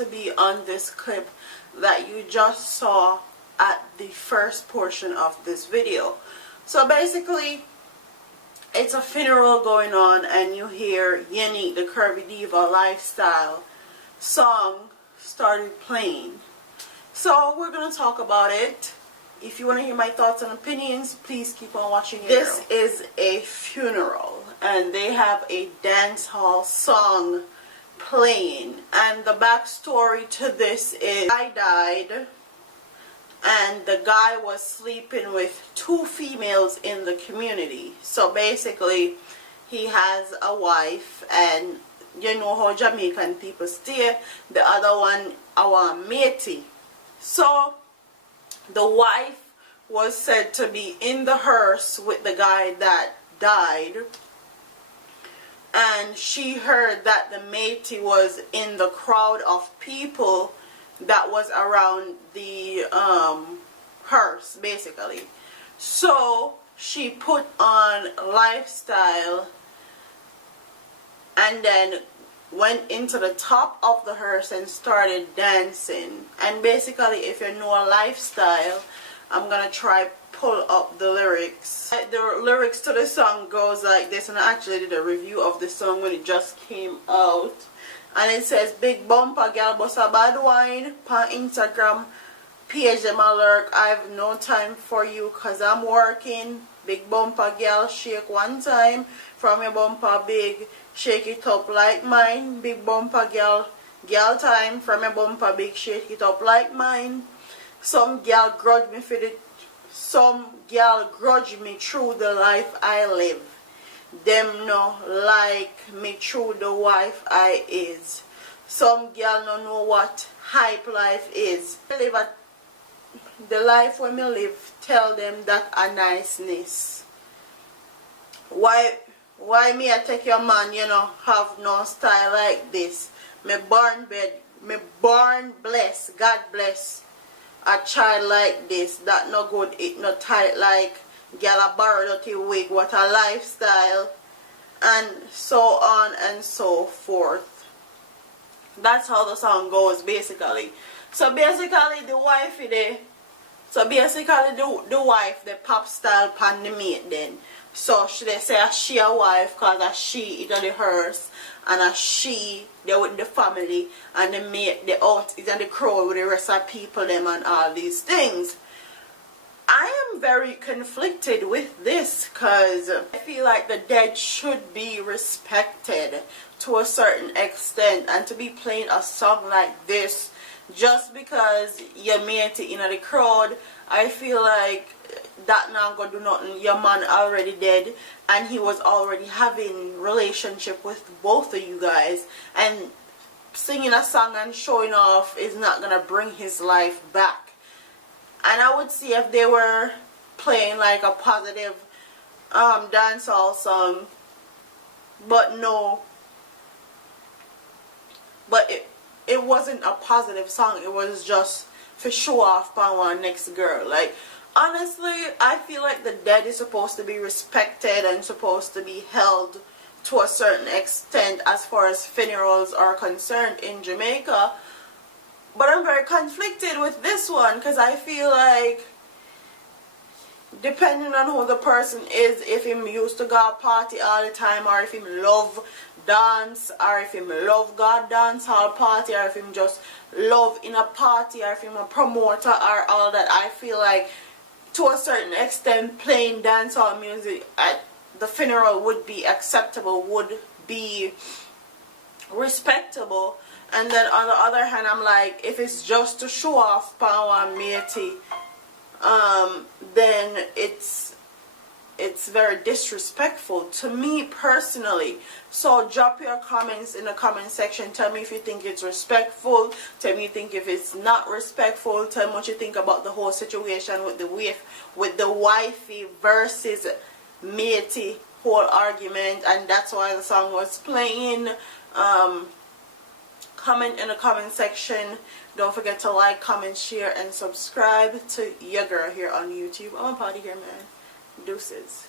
to be on this clip that you just saw at the first portion of this video. So basically, it's a funeral going on and you hear Unique, the Curvy Diva Lifestyle song started playing. So we're going to talk about it. If you want to hear my thoughts and opinions, please keep on watching. This is a funeral and they have a dancehall song playing, and the backstory to this is I died and the guy was sleeping with 2 females in the community. So basically he has a wife, and you know how Jamaican people stay, the other one our matey. So the wife was said to be in the hearse with the guy that died, and she heard that the matey was in the crowd of people that was around the hearse basically. So she put on Lifestyle and then went into the top of the hearse and started dancing. And basically, if you know a Lifestyle, I'm gonna try pull up the lyrics. The lyrics to the song goes like this, and I actually did a review of the song when it just came out. And it says, big bumper girl bust a bad wine on Instagram page them a lurk. I have no time for you cause I'm working. Big bumper girl shake one time from your bumper big, shake it up like mine. Big bumper girl time from your bumper big, shake it up like mine. Some girl grudge me through the life I live. Them no like me through the wife I is. Some girl no know what hype life is. Live at the life when me live, tell them that a niceness. Why me I take your man, you know, have no style like this. Me born bless, God bless a child like this. That no good, it no tight like girl a borrow dirty wig, what a lifestyle, and so on and so forth. That's how the song goes basically. So basically the wife there, the wife, the pop style pan the mate then. So they say she a wife cause a she is on the hearse, and a she they with the family, and the mate the out is on the crowd with the rest of people them and all these things. I am very conflicted with this because I feel like the dead should be respected to a certain extent, and to be playing a song like this just because your mate in the crowd, I feel like that not gonna do nothing. Your man already dead and he was already having relationship with both of you guys, and singing a song and showing off is not gonna bring his life back. And I would see if they were playing like a positive dancehall song, but no. But it wasn't a positive song. It was just for show off by one next girl. Like, honestly, I feel like the dead is supposed to be respected and supposed to be held to a certain extent as far as funerals are concerned in Jamaica. But I'm very conflicted with this one because I feel like, depending on who the person is, if him used to go party all the time, or if him love dance, or if him love God dance hall party, or if him just love in a party, or if him a promoter or all that, I feel like to a certain extent playing dancehall music at the funeral would be acceptable, would be respectable. And then on the other hand, I'm like, if it's just to show off power matey, then it's very disrespectful to me personally. So drop your comments in the comment section. Tell me if you think it's respectful. Tell me if you think if it's not respectful. Tell me what you think about the whole situation with the wifey versus matey whole argument. And that's why the song was playing. Comment in the comment section. Don't forget to like, comment, share, and subscribe to your girl here on YouTube. I'm a party here, man. Deuces.